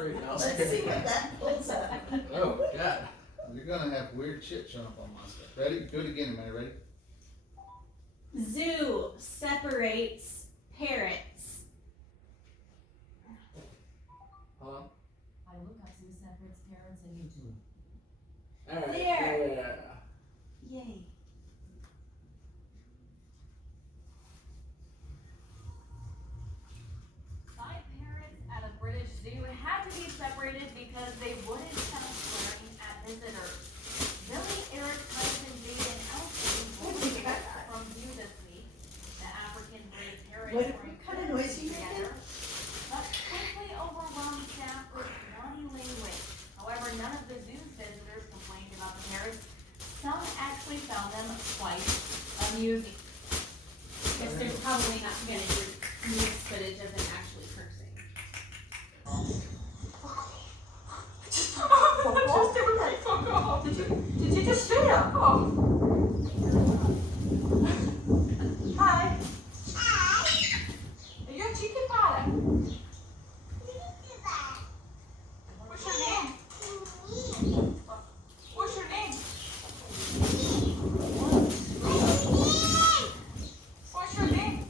freaking out. Let's see what that pulls up. Oh, God. You're gonna have weird shit showing up on my stuff. Ready? Do it again, man. Ready? Zoo separates parrots. Hold on. I look up zoo separates parrots on YouTube. Alright. There. Yeah. Yay. Five parrots at a British zoo had to be separated because they wouldn't stop swearing at visitors. Billy, Eric, Tyson, Jade, and Elsie were from view this week. The African-bred parrots What were kind of noise are you together, but quickly overwhelmed staff with naughty language. However, none of the zoo's visitors complained about the parrots. Some actually found them quite amusing. Guess they're probably not gonna use footage of them actually cursing. Did you just shoot him? Hi. Are you a chicken father? What's your name? What's your name? What's your name?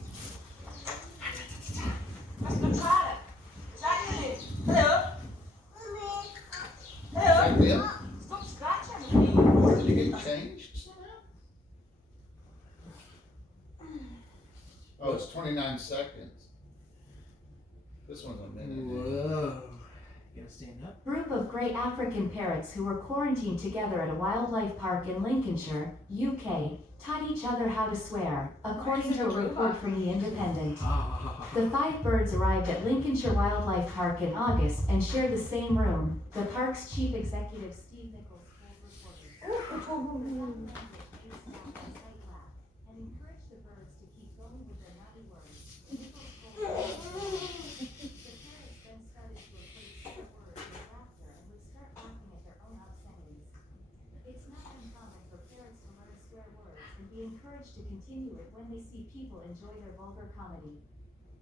Mr. Prada. Is that your name? Hello? Hello? Like them? Stop scratching me. Did you get changed? Oh, it's 29 seconds. This one's a minute. Whoa. You gotta stand up. Group of grey African parrots who were quarantined together at a wildlife park in Lincolnshire, UK, taught each other how to swear, according to a report from The Independent. The 5 birds arrived at Lincolnshire Wildlife Park in August and shared the same room, the park's chief executive Steve Nichols told reporters. And encouraged the birds to keep going with their naughty words. Nichols told reporters. The parrots then started to replace swear words with laughter and would start laughing at their own obscenities. It's not uncommon for parrots to learn swear words and be encouraged to continue it when they see people enjoy their vulgar comedy.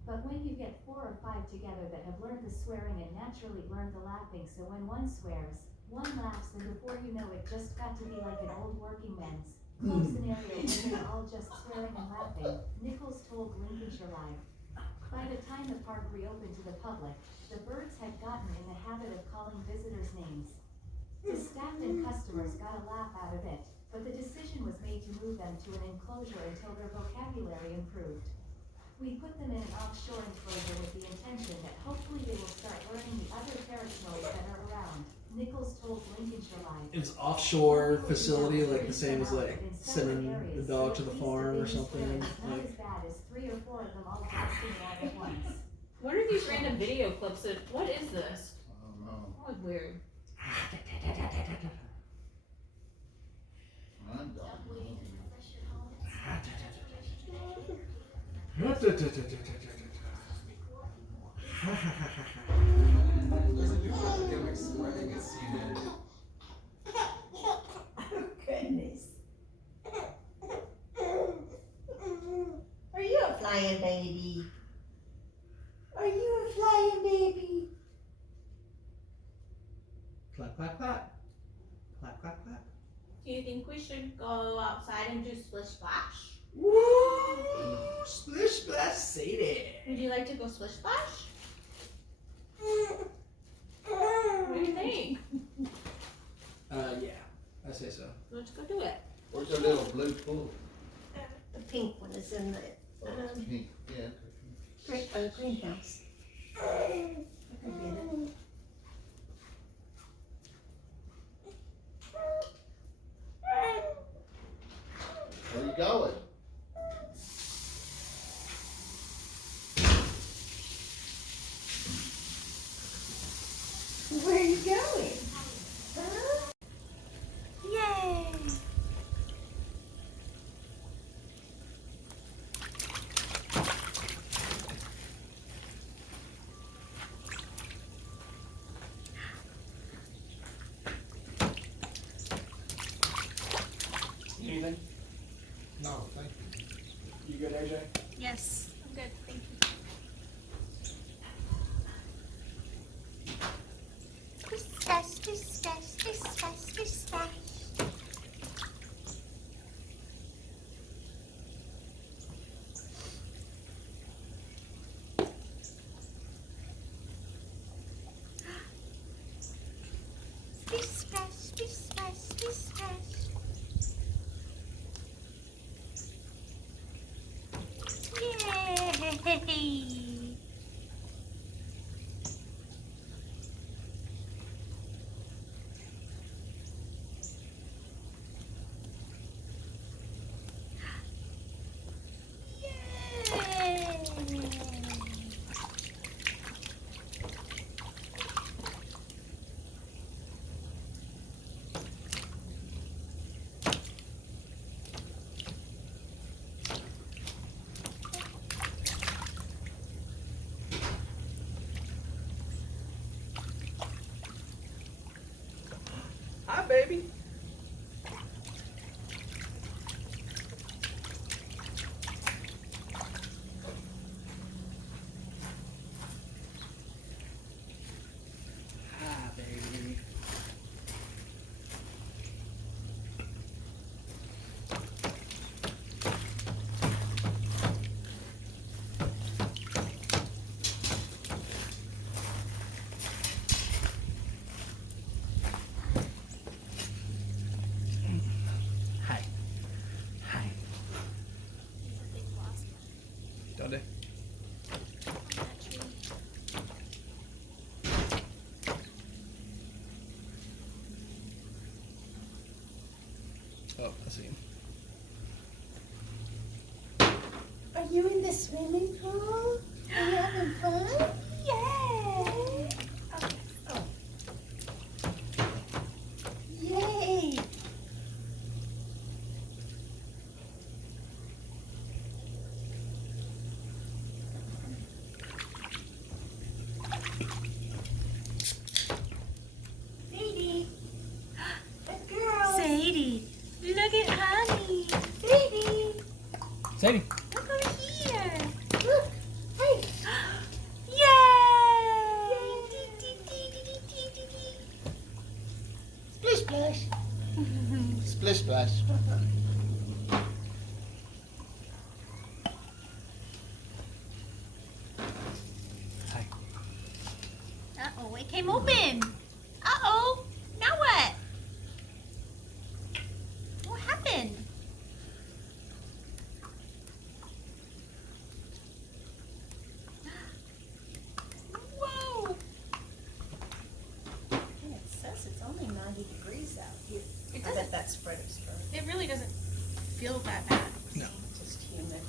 But when you get 4 or 5 together that have learned the swearing and naturally learned the laughing, so when one swears, one laughs, and before you know it just got to be like an old working man's club scenario where they're all just swearing and laughing, Nichols told Lincolnshire Live. By the time the park reopened to the public, the birds had gotten in the habit of calling visitors names. The staff and customers got a laugh out of it, but the decision was made to move them to an enclosure until their vocabulary improved. We put them in an offshore enclosure with the intention that hopefully they will start learning the other parrot noise that are around, Nichols told Lincolnshire Live. It's offshore facility, like the same as like sending the dog to the farm or something. Not Like, as bad as 3 or 4 of them all blasting it all at once. What are these random video clips of, what is this? I don't know. That was weird. I'm done. There's a new epidemic spreading at CNN. Oh, goodness. Are you a flying baby? Are you a flying baby? Clap, clap, clap. Clap, clap, clap. Do you think we should go outside and do splish splash? Woo! Splish, splash, Sadie. Would you like to go splish splash? What do you think? Yeah, I say so. Let's go do it. Where's the little blue pool? The pink one is in the Oh, it's pink. Yeah. greenhouse. I can get it. Where you going? Where are you going? Huh? Yay! Anything? No, thank you. You good, AJ? Yes, I'm good, thank you. splish, splash, splish, splash, splish, splash. Splish, splash, splish, splash, splish, splash. Yay! Hi, baby. Hi, baby. Hi. Hi. Don't they? Oh, I see him. Are you in the swimming pool? Are you having fun? Yay! Oh. Yay! Sadie! Good girl! Sadie, look at honey. Sadie! Sadie. Look over here. Look! Hey! Yay! Splish splash! Splish splash. Hi. Uh-oh, it came open. Uh-oh. Now what? What happened? Whoa. And it says it's only 90 degrees out here. It I doesn't, bet that's Fredericksburg. it really doesn't feel that bad. No. It's just humid.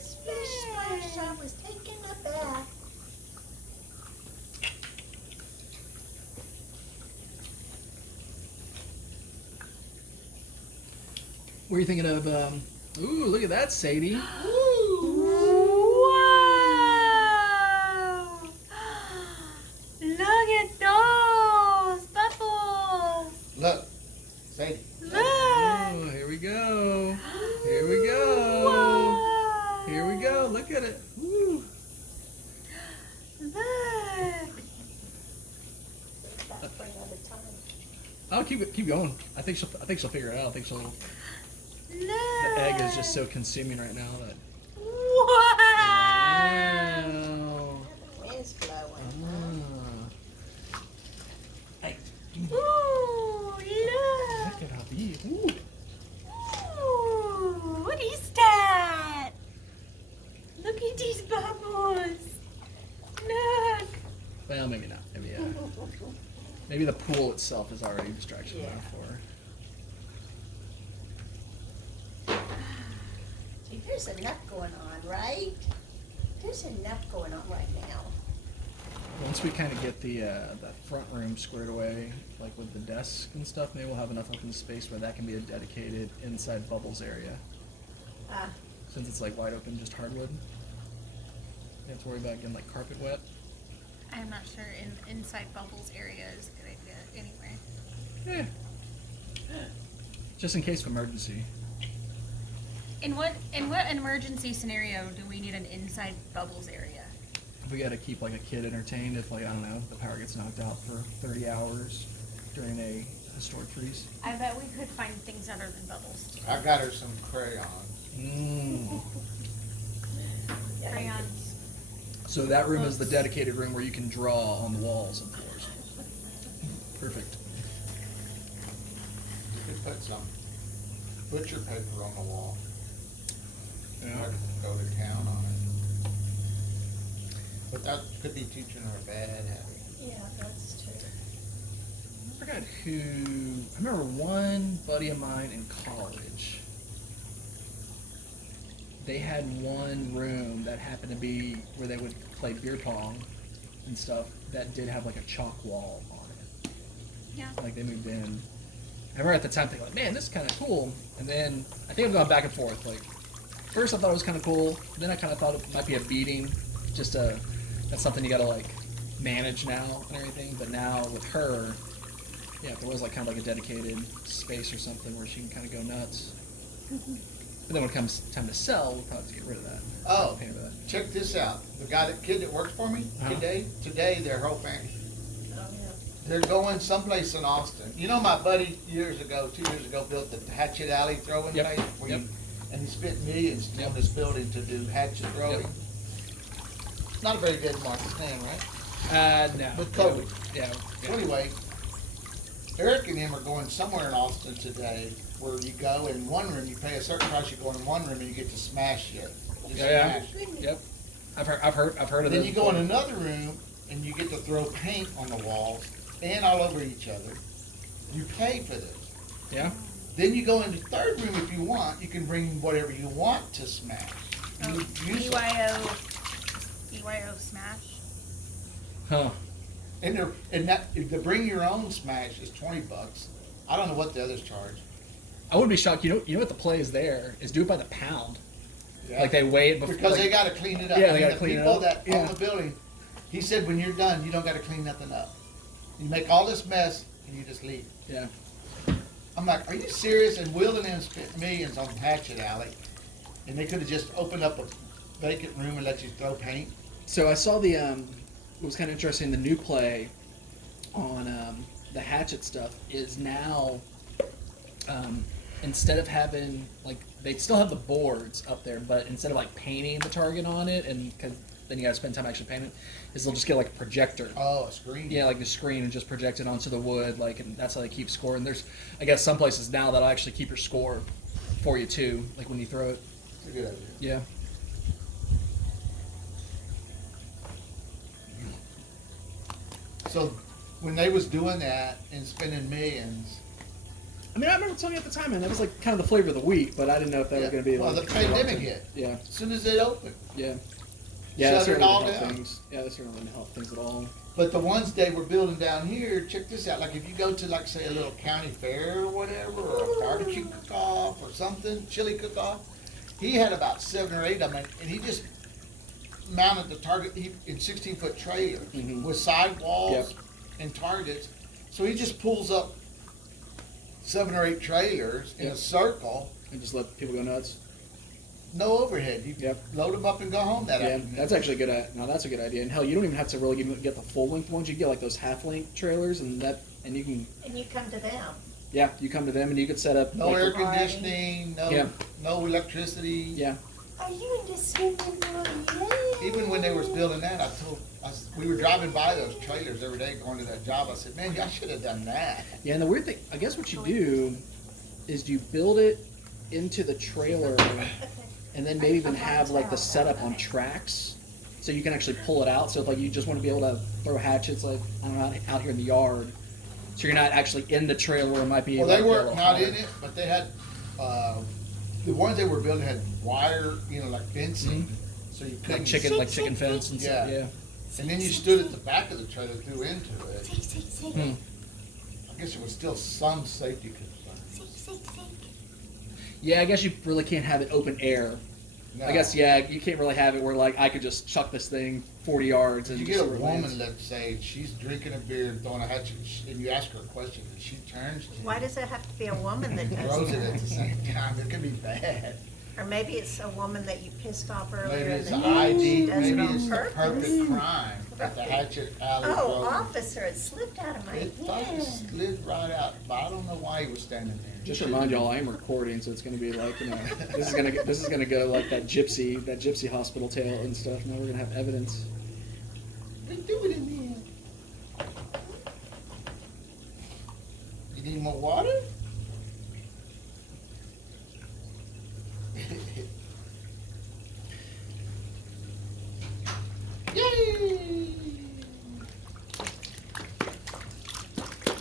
Splish splash! I was taking a bath. What are you thinking of? Ooh, look at that, Sadie. Wow! Look at those bubbles! Look, Sadie. Look! Oh, here we go. Here we go. Wow! Here we go. Look at it. Woo. Look! Back for another time. Oh, keep going. I think she'll figure it out. I think she'll. Look! The egg is just so consuming right now that. Wow! Wow. The wind's blowing. Ah. Hey. Ooh, look! Look at how big. Ooh. Ooh, what is that? Look at these bubbles. Look. Well, maybe not. Maybe the pool itself is already distraction enough for her. See, there's enough going on, right? There's enough going on right now. Once we kind of get the front room squared away, like with the desk and stuff, maybe we'll have enough open space where that can be a dedicated inside bubbles area. Ah, Since it's like wide open, just hardwood. You have to worry about getting like carpet wet. I'm not sure inside bubbles area is a good idea anyway. Yeah. Just in case of emergency. In what emergency scenario do we need an inside bubbles area? We got to keep like a kid entertained if, like, I don't know, the power gets knocked out for 30 hours during a historic freeze. I bet we could find things other than bubbles. I got her some crayons. Crayons. So that room is the dedicated room where you can draw on the walls and floors. Perfect. You could put some butcher paper on the wall. Yeah. I could go to town on it. But that could be teaching her a bad habit. Yeah, that's true. I forgot who. I remember one buddy of mine in college. They had one room that happened to be where they would play beer pong and stuff that did have like a chalk wall on it. Yeah. Like they moved in. I remember at the time thinking like, man, this is kind of cool. And then I think I've gone back and forth. Like, first I thought it was kind of cool. Then I kind of thought it might be a beating. That's something you gotta like manage now and everything. But now with her, yeah, if there was like kind of like a dedicated space or something where she can kind of go nuts. But then when it comes time to sell, we'll probably have to get rid of that. Oh, Pay for that. check this out. Kid that works for me Uh-huh. today, their whole family, Oh, yeah. they're going someplace in Austin. You know, my buddy 2 years ago, built the Hatchet Alley throwing Yep, place, where yep. and he spent millions Yep. on this building to do hatchet throwing. Yep. Not a very good market name, right? No. With COVID. Yeah. So anyway, Eric and him are going somewhere in Austin today where you go in one room, you pay a certain price, you go in one room and you get to smash it. Just Yeah. smash. Yep. I've heard of Then those you go in before. another room and you get to throw paint on the walls and all over each other. You pay for this. Yeah. Then you go into the third room if you want. You can bring whatever you want to smash. Oh, You use it. BYO smash. Huh. And the bring your own smash is $20. I don't know what the others charge. I wouldn't be shocked. You know what the play is there is do it by the pound. Yeah. Like they weigh it before. Because like, they got to clean it up. Yeah, they I mean, gotta the clean it people up. that Yeah. own the building, he said when you're done, you don't got to clean nothing up. You make all this mess and you just leave. Yeah. I'm like, are you serious? And Will and them spent millions on Hatchet Alley, and they could have just opened up a vacant room and let you throw paint. So I saw the it was kind of interesting. The new play on the Hatchet stuff is now instead of having like they still have the boards up there, but instead of like painting the target on it, and because then you got to spend time actually painting it, is they'll just get like a projector. Oh, a screen. Yeah, like the screen and just project it onto the wood, like, and that's how they keep score. And there's, I guess, some places now that'll actually keep your score for you too, like when you throw it. It's a good idea. Yeah. So when they was doing that and spending millions, I mean, I remember telling you at the time, man, that was like kind of the flavor of the week, but I didn't know if that was going to be well, like. the pandemic hit. Yeah, As soon as it opened. yeah. Yeah, that Shut it certainly all didn't help down. things. Yeah, that certainly didn't help things at all. But the ones they were building down here, check this out. Like if you go to like say a little county fair or whatever, or a barbecue cook-off or something, chili cook-off, he had about 7 or 8 of them, and he just mounted the target in 16-foot trailers Mhm. with sidewalls Yep. and targets. So he just pulls up 7 or 8 trailers in Yep. a circle, And just let people go nuts. no overhead. You Yep. load them up and go home that Yeah, afternoon. that's actually a good. No, that's a good idea. And hell, you don't even have to really get the full length ones. You can get like those half length trailers, and you can. And you come to them. Yeah, you come to them and you can set up. No like, air conditioning, Yeah. no electricity. Yeah. Are you in the swimming pool? Yay! Even when they was building that, we were driving by those trailers every day going to that job. I said, man, y'all should have done that. Yeah, and the weird thing, I guess what you do is you build it into the trailer, and then maybe even have like the setup on tracks, so you can actually pull it out. So if like you just want to be able to throw hatchets, like I don't know, out here in the yard, so you're not actually in the trailer where it might be. Well, like, they a weren't little not holler. in it, but they had, the ones they were building had wire, like fencing, so you couldn't. Like chicken fence and stuff. Yeah. Yeah. And then you stood at the back of the trailer, threw into it. Sick, sick, sick. Hmm. I guess it was still some safety concern. Sick, sick, sick. Yeah, I guess you really can't have it open air. No. I guess you can't really have it where like I could just chuck this thing 40 yards and You just get a see where it lands. woman, let's say, she's drinking a beer and throwing a hatchet, and you ask her a question, and she turns to you. Why does it have to be a woman that does Throws it that? at the same time. It could be bad. Or maybe it's a woman that you pissed off earlier Maybe in it's the an day. ID, Does it maybe on it's the purpose. perfect crime at the Hatchet Alley Oh, Road. officer, it slipped out of my It thought it hand. slid right out, but I don't know why he was standing there. Just to remind y'all, I am recording, so it's gonna be like, this is gonna go like that gypsy hospital tale and stuff. Now we're gonna have evidence. They do it in there. You need more water? Yay!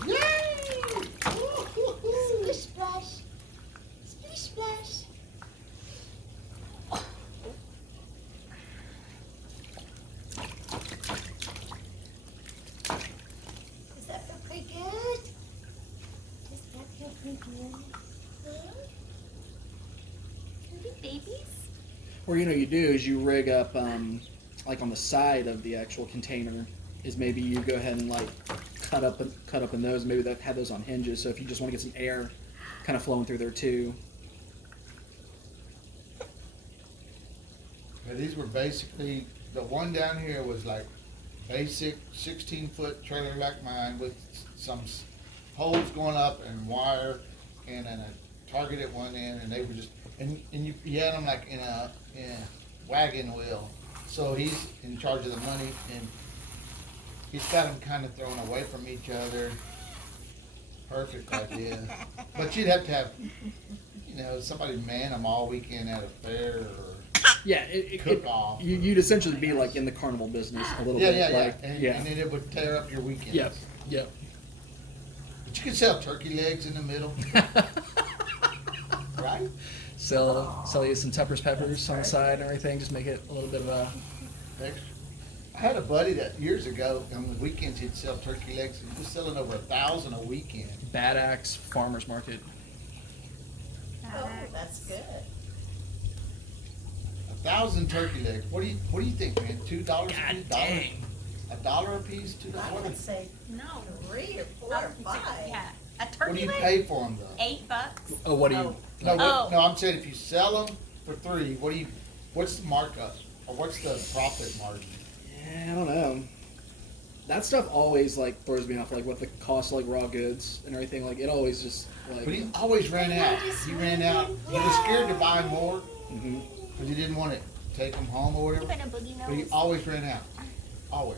Yay! Woo-hoo-hoo. Splish splash. Splish splash. Does that feel pretty good? Does that feel pretty good? Huh? Are they babies? Or you do is you rig up like on the side of the actual container is maybe you go ahead and like cut up in those. Maybe that have those on hinges, so if you just want to get some air kind of flowing through there too. Yeah, these were basically, the one down here was like basic 16-foot trailer like mine with some holes going up and wire and then a target at one end, and they were just, and you had them like in a wagon wheel. So he's in charge of the money, and he's got them kind of thrown away from each other. Perfect idea. But you'd have to have, somebody man them all weekend at a fair or Yeah, cook off. you'd essentially be like in the carnival business a little Yeah, bit. yeah, yeah. Like, And yeah. then it would tear up your weekend. Yep. Yep. But you could sell turkey legs in the middle, right? Sell you some Tupper's peppers on the side and everything. Just make it a little bit of a. Extra. I had a buddy that years ago, on the weekends, he'd sell turkey legs. He was selling over 1,000 a weekend. Bad Axe Farmers Market. Oh, that's good. 1,000 turkey legs. What do you think, man? $2 a God piece? dang. $1 a piece? I $2? would say No. 3 or 4 or 5. Yeah. A What turkey do you leg? pay for them though? $8. Oh, what do you? Oh. No, Oh. no, I'm saying if you sell them for 3, what's the markup? Or what's the profit margin? Yeah, I don't know. That stuff always like throws me off. Like with the cost of like raw goods and everything. Like it always just like. But he always ran out. He ran out. He was scared to buy more Mhm. because he didn't want to take them home or whatever. Even a boogie But he nose. always ran out. Always.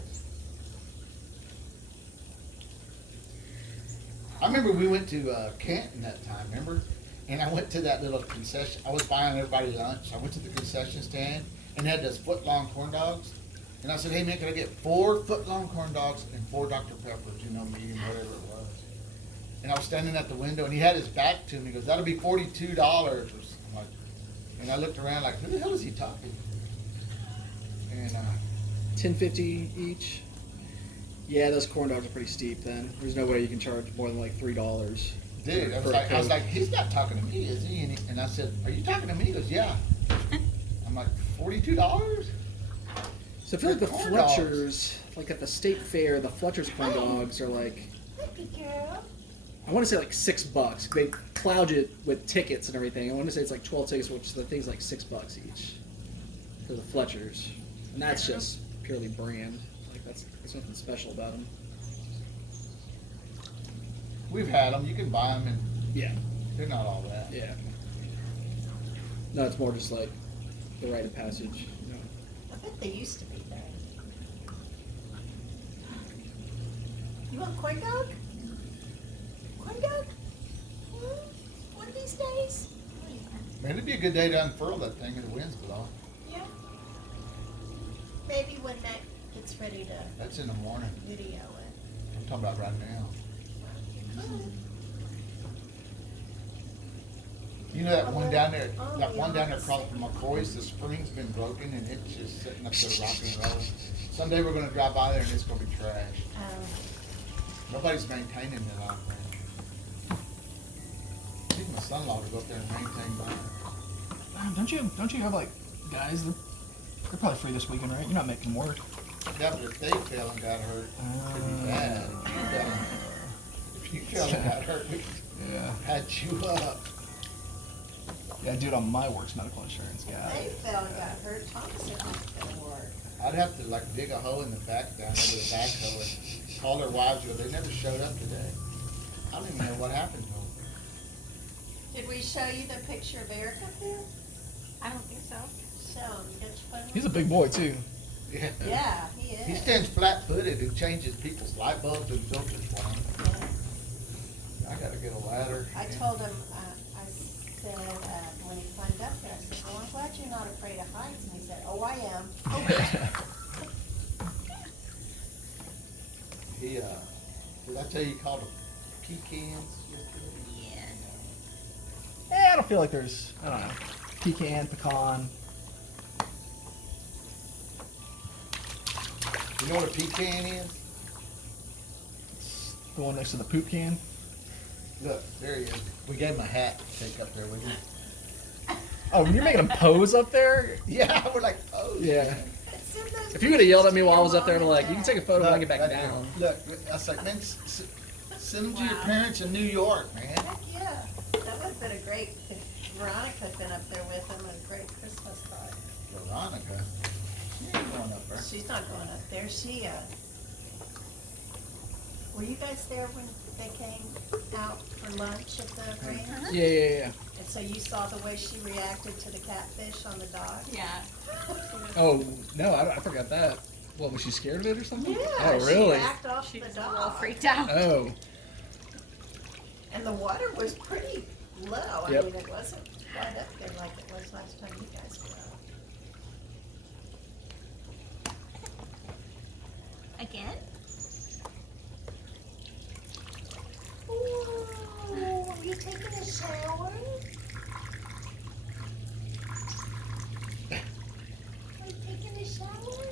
I remember we went to Canton that time, remember? And I went to that little concession. I was buying everybody lunch. I went to the concession stand and they had those foot-long corn dogs. And I said, hey man, can I get 4 foot-long corn dogs and 4 Dr. Peppers, medium, whatever it was. And I was standing at the window and he had his back to me. He goes, that'll be $42 or something like. And I looked around like, who the hell is he talking? And $10.50 each. Yeah, those corn dogs are pretty steep. Then there's no way you can charge more than like $3. dude, I for was a Coke. like, he's not talking to me, is he? And I said, are you talking to me? He goes, yeah. I'm like, $42? So I feel like the Corn dogs. Fletchers, like at the state fair, the Fletcher's corn dogs are like, Happy girl. I want to say like $6. They cloud it with tickets and everything. I want to say it's like 12 tickets, which the thing's like $6 each for the Fletchers, and that's just purely brand. Like there's nothing special about them. We've had them. You can buy them, and Yeah, they're not all that. yeah. No, it's more just like the rite of passage. You know. I bet they used to be there. You want corn dog? Corn dog? One of these days? Man, it'd be a good day to unfurl that thing if the wind's blowing. Yeah. Maybe when Matt gets ready to That's in the morning. video it. I'm talking about right now. You know that one down there, that one down there across from McCoy's, the spring's been broken and it's just sitting up there rocking and rolling. Someday we're gonna drive by there and it's gonna be trash. Nobody's maintaining it out there. I think my son-in-law to go up there and maintain mine. Don't you have like guys? They're probably free this weekend, right? You're not making them work. Yeah, but if they fell and got hurt, it could be bad. If you fell and got hurt, we could Yeah. patch you up. Yeah, do it on my works medical insurance, guy. They fell and got hurt. Thomas said it was gonna work. I'd have to like dig a hole in the back down there with a backhoe and call their wives, but they never showed up today. I don't even know what happened to them. Did we show you the picture of Eric up there? I don't think so. So, it's funny. He's a big boy too. Yeah. Yeah, he is. He stands flat-footed and changes people's light bulbs and filters for them. Yeah. I gotta get a ladder. I told him, I said, when he climbed up there, I said, well, I'm glad you're not afraid of heights. And he said, oh, I am. He, did I tell you he called them pecans yesterday? Yeah, I don't feel like there's, I don't know, pecan, pecan. You know what a pecan is? The one next to the poop can. Look, there he is. We gave him a hat to take up there with him. Oh, you're making him pose up there? Yeah, we're like, oh. Yeah. If you would have yelled at me while I was up there, I'd be like, you can take a photo when I Look, get back right down. there. Look, I was like, man, send them to your parents in New York, man. Heck yeah. That would have been a great, if Veronica had been up there with him, a great Christmas card. Veronica, she ain't going up there. She's not going up there. Were you guys there when they came out for lunch at the ranch? Yeah. And so you saw the way she reacted to the catfish on the dock? Yeah. Oh, no, I forgot that. What, was she scared of it or something? Yeah, Oh, really? she backed off She the was a little dock. freaked out. Oh, And the water was pretty low. I Yep. mean, it wasn't quite up there like it was last time you guys were out. Again? Ooh, are you taking a shower? Are you taking a shower?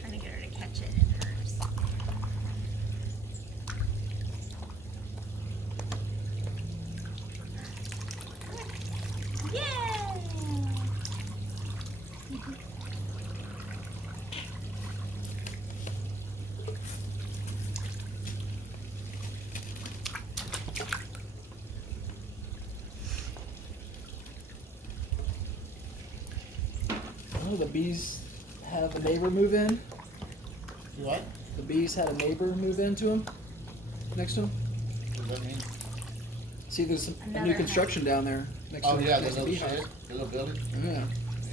Trying to get her to catch it in hers. Yay! oh, the bees have a neighbor move in. You what? The bees had a neighbor move into them, next to them. What does that mean? See, there's a Another new house. construction down there next Oh, to yeah, the next to little beehive. shed, the little building. Yeah,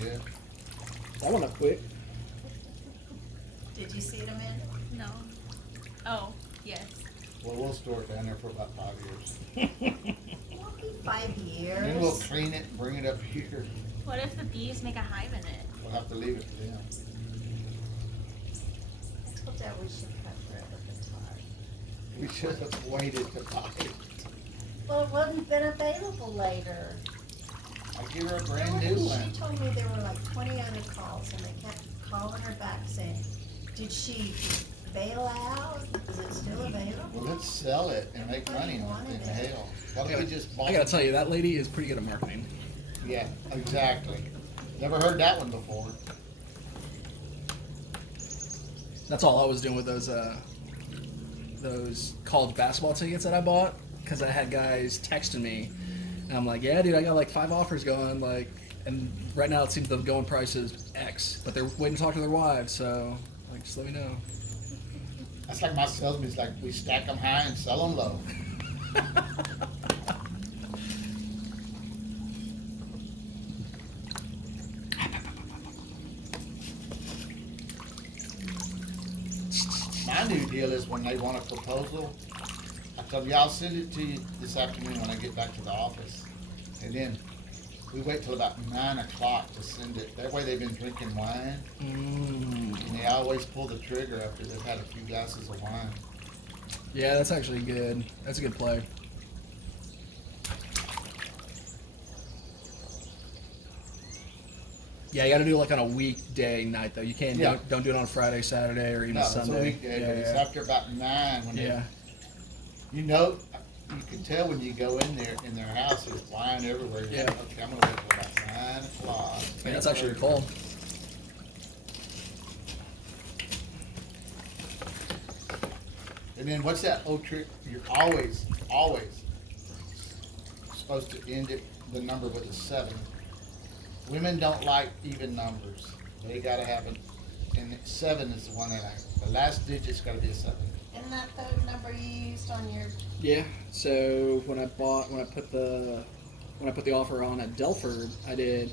Yeah. that went up quick. Did you see it, Amanda? No. Oh, yes. Well, we'll store it down there for about 5 years. It won't be 5 And then we'll years. clean it and bring it up here. What if the bees make a hive in it? We'll have to leave it to them. I told Dad we should cut forever guitar. We should have waited to buy it. Well, it wouldn't have been available later. I'll give her a brand new one. She told me there were like 20 other calls, and they kept calling her back saying, did she bail out? Is it still available? Well, let's sell it and make money on it. In hell, why don't we just buy I gotta tell you, that lady is pretty good at marketing. Yeah, exactly. Never heard that one before. That's all I was doing with those college basketball tickets that I bought, because I had guys texting me, and I'm like, yeah, dude, I got like 5 offers going, like, and right now it seems the going price is X, but they're waiting to talk to their wives, so like, just let me know. That's like my salesman's like, we stack them high and sell them low. My new deal is when they want a proposal, I tell them, yeah, I'll send it to you this afternoon when I get back to the office. And then we wait till about 9 o'clock to send it. That way they've been drinking wine, and they always pull the trigger after they've had a few glasses of wine. Yeah, that's actually good. That's a good play. Yeah, you got to do it like on a weekday night though. You can't Yeah. don't do it on Friday, Saturday, or even No, it's Sunday. a weekday, but it's yeah, after about 9 when yeah. they, you know, you can tell when you go in there, in their house, there's wine everywhere. You're Yeah. like, okay, I'm gonna wait till about 9 o'clock. Yeah, that's actually a call. And then what's that old trick? You're always supposed to end it, the number with a 7. Women don't like even numbers. They gotta have it, and 7 is the one that the last digit's gotta be a 7. Isn't that the number you used on your? Yeah. So when I put the offer on at Delford, it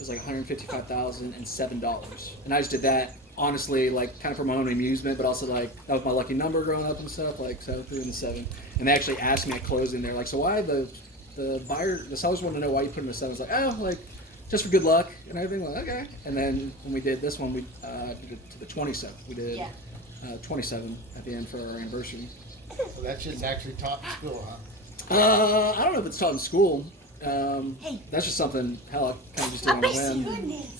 was like $155,007, and I just did that honestly, like kind of for my own amusement, but also like that was my lucky number growing up and stuff. Like so, 3 and 7, and they actually asked me at closing, they're like, so why the sellers wanted to know why you put in a 7. I was like, oh, like just for good luck and everything. Like, okay. And then when we did this one, we did it to the 27. We did 27 at the end for our anniversary. So that shit's actually taught in school, huh? I don't know if it's taught in school. That's just something hell I kind of just did on a whim. Goodness.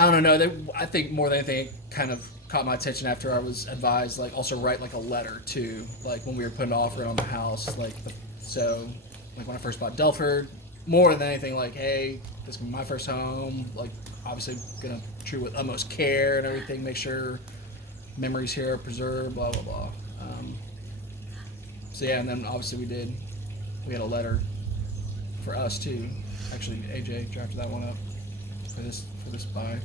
I don't know. I think more than anything, it kind of caught my attention after I was advised, like also write like a letter to, like when we were putting an offer on the house, like when I first bought Delford, more than anything, like, hey, this is my first home, like obviously gonna treat with utmost care and everything, make sure memories here are preserved, blah blah blah. So yeah, and then obviously we had a letter for us too. Actually, AJ drafted that one up for this buy.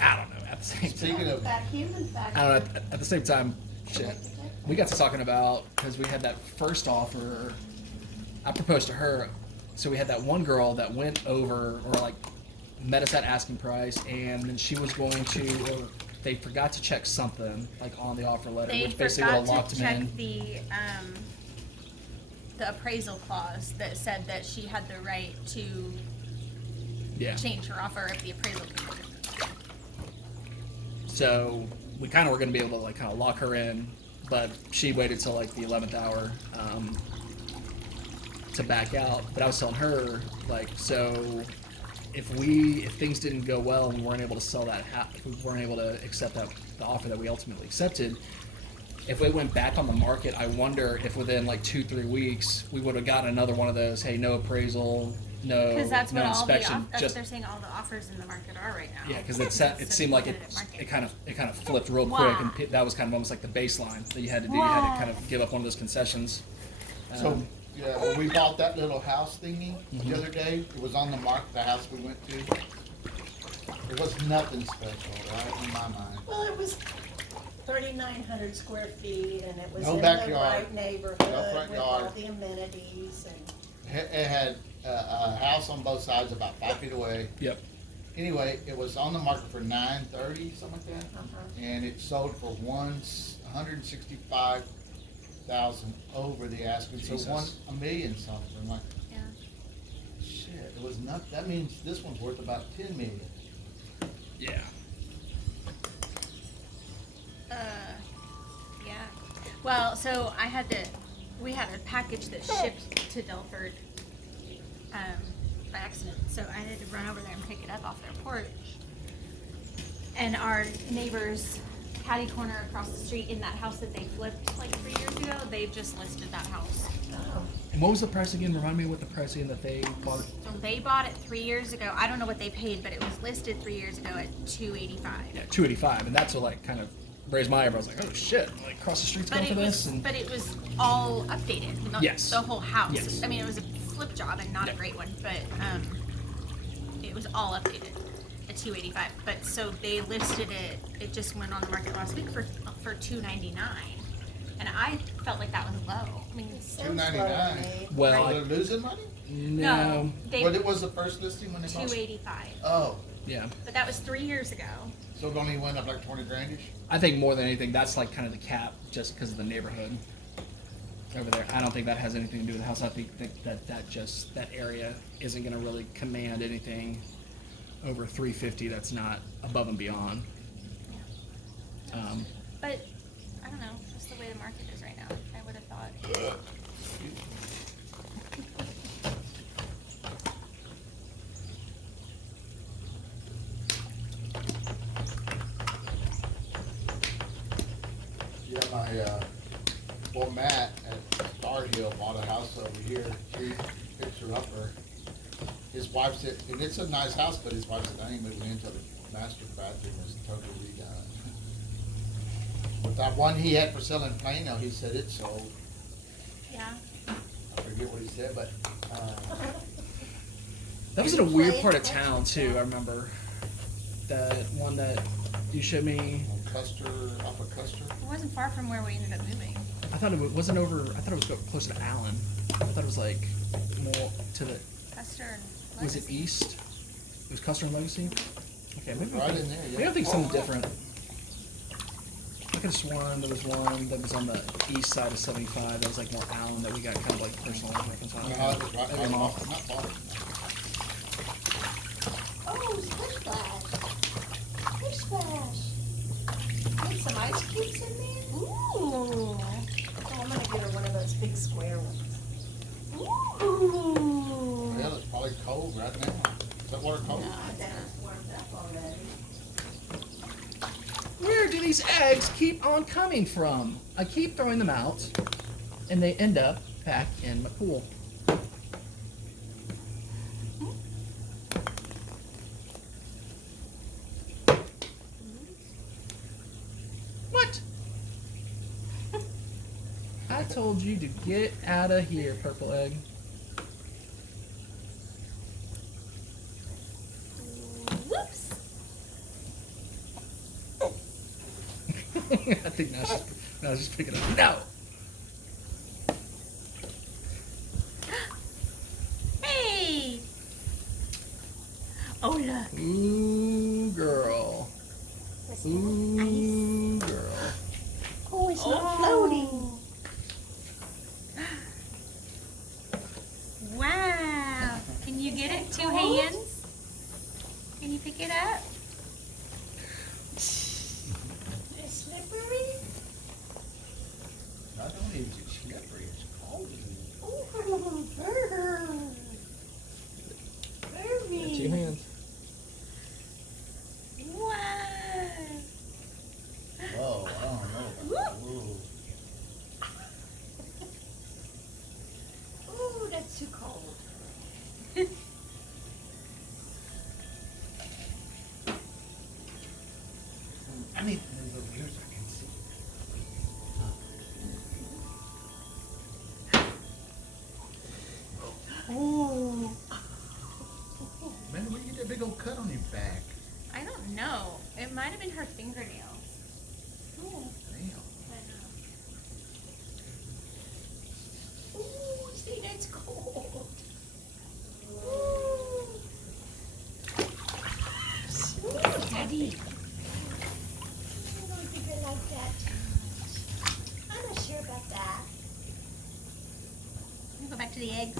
I don't know. At the same Speaking of, Human factor. I don't know. At the same time, shit. We got to talking about, because we had that first offer. I proposed to her, so we had that one girl that went over or like met us at asking price, and then she was going to. Or they forgot to check something like on the offer letter, They which basically would have forgot locked to them check in. the appraisal clause that said that she had the right to Yeah. change her offer if the appraisal came back. So we kind of were going to be able to like kind of lock her in, but she waited till like the 11th hour to back out. But I was telling her like, so if things didn't go well and we weren't able to sell that house, if we weren't able to accept the offer that we ultimately accepted, if we went back on the market, I wonder if within like 2-3 weeks we would have gotten another one of those, hey, no appraisal, no Because that's what inspection, that's what they're saying all the offers in the market are right now. yeah, because It's it a seemed like competitive market. it kind of flipped real quick, and that was kind of almost like the baseline that you had to do. You had to kind of give up one of those concessions. so yeah, when we bought that little house thingy the other day, it was on the market, the house we went to. It was nothing special, right, in my mind. Well, it was 3,900 square feet, and it was No in backyard, the right neighborhood no front with yard. all the amenities and. It had a house on both sides about 5 feet away. Yep. Anyway, it was on the market for $930, something like that, and it sold for $165,000 over the asking. So Jesus. $1 million something. I'm like, Yeah. shit, it was not. That means this one's worth about $10 million. Yeah. Yeah. Well, so we had a package that shipped to Delford by accident. So I had to run over there and pick it up off their porch. And our neighbors, catty corner across the street in that house that they flipped like 3 years ago, they've just listed that house. And what was the price again? Remind me what the price again that they bought it. So they bought it 3 years ago. I don't know what they paid, but it was listed 3 years ago at $285. Yeah, $285, and that's what like kind of raised my eyebrows. Like, oh shit! Like across the street's going for this. But it was all updated. Not Yes. the whole house. Yes. I mean, it was a flip job and not a great one, but it was all updated at $285. But so they listed it. It just went on the market last week for $299, and I felt like that was low. I mean, $299. Well, They're losing money? no. What it was the first listing when they bought it? $285. Oh, Yeah. But that was 3 years ago. so it only went up like 20 grandish? I think more than anything, that's like kind of the cap, just because of the neighborhood over there. I don't think that has anything to do with the house. I think that area isn't going to really command anything over 350. That's not above and beyond. But I don't know, just the way the market is right now. I would have thought. Yeah, my boy Matt at Star Hill bought a house over here, fixer upper, his wife said, and it's a nice house, but his wife said, I ain't moving into the master bathroom is totally redone. But that one he had for sale in Plano, he said it sold. Yeah. I forget what he said, but, That was in a weird part of town too. I remember that one that you showed me. on Custer, off of Custer. It wasn't far from where we ended up moving. I thought it wasn't over. I thought it was closer to Allen. I thought it was like more to the. Custer and Was it Legacy. east? It was Custer and Legacy. Okay, maybe Right in there, yeah. maybe I think something different. I could have sworn there was one that was on the east side of 75. That was like more Allen that we got kind of like personal reference on. No, it was right, Maybe I'm off. not Boston. Oh, splish splash. Splish splash. Need some ice cubes in there? Ooh. Oh, I'm gonna get her one of those big square ones. Ooh. Well, it's probably cold right now. Is that water cold? I think it's warmed up already. Where do these eggs keep on coming from? I keep throwing them out, and they end up back in my pool. What? I told you to get out of here, purple egg. Whoops. I think now she's picking up. No! Hey. Oh look. Ooh, girl. Ooh, girl. Oh, it's not floating. Wow. Can you get it? 2 hands? Can you pick it up? It's slippery. Not only is it slippery, it's cold in here. Oh, bird. Birdie. 2 hands. Wow. Whoa, I don't know about that. Whoa. Ooh, that's too cold. I need to move over here so I can see. Ooh. Man, where you get that big old cut on your back? I don't know. It might have been her fingernails. Ooh. Damn. Ooh, see, that's cold. Ooh. Ooh, Daddy. I don't think I like that too much. I'm not sure about that. We'll go back to the eggs.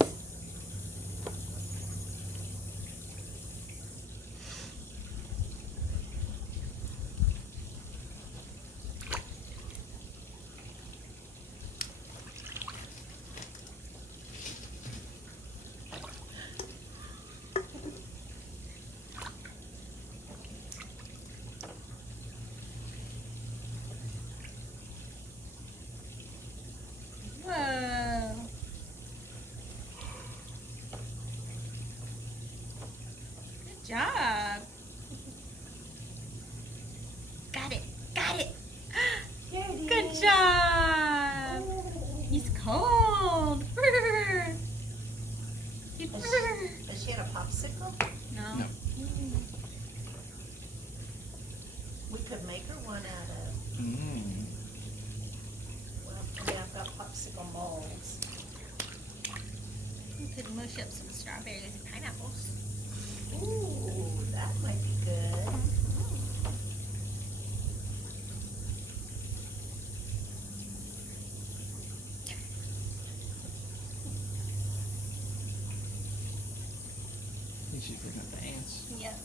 Whoa. Good job. Got it. Got it. There it Good is. job. Ooh. He's cold. He's- Does she have a popsicle? No. No. We could make her one out of, Mm. well, I mean, I've got popsicle molds. We could mush up some strawberries and pineapples. Ooh, that might be good. I think she's picking up the ants. Yep.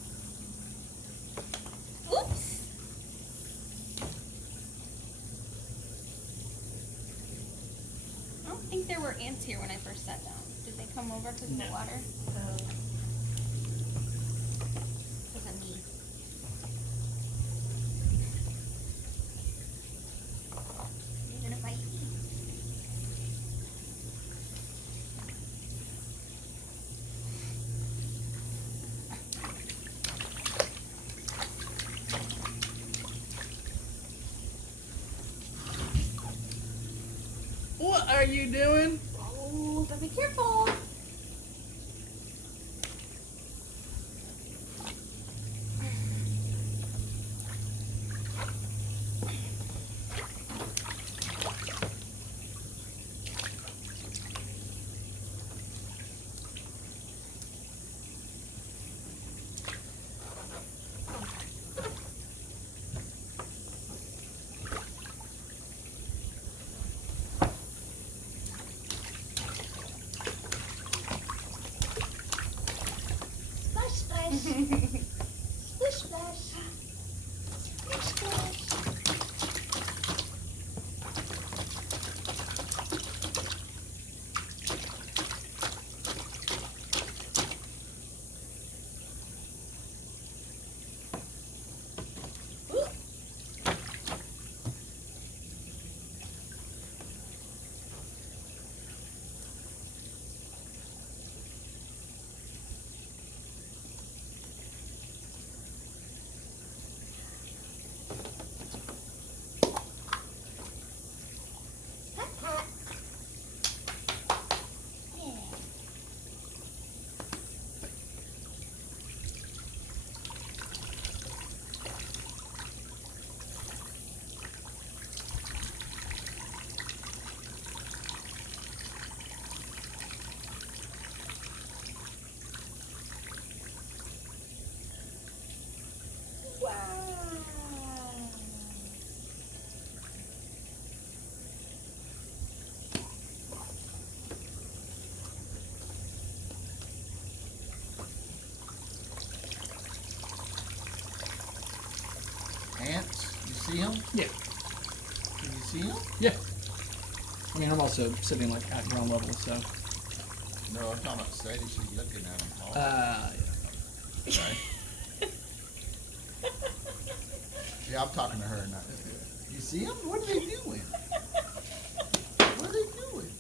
Oops. I don't think there were ants here when I first sat down. Did they come over because of the water? Because of me. You're gonna bite me. are you doing? Oh, gotta be careful. Splash, splash. Splish, splash. Splish, splash. Pat, pat. Yeah. Wow. Ants, you see them? Yeah. Can you see them? Yeah. I mean, I'm also sitting like at ground level, so. No, I'm talking about Sadie. She's looking at them. Yeah. Okay. Yeah, I'm talking to her now. You see them? What are they doing? What are they doing?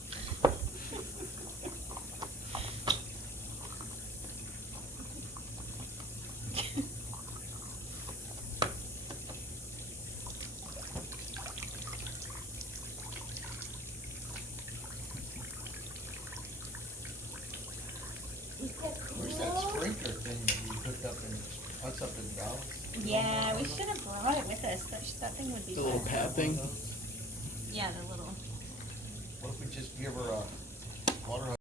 Where's that sprinkler thing that you hooked up in? What's up in Dallas? Yeah, we should have brought it with us. That thing would be The little fun. pad thing. Yeah, the little. What if we just give her a water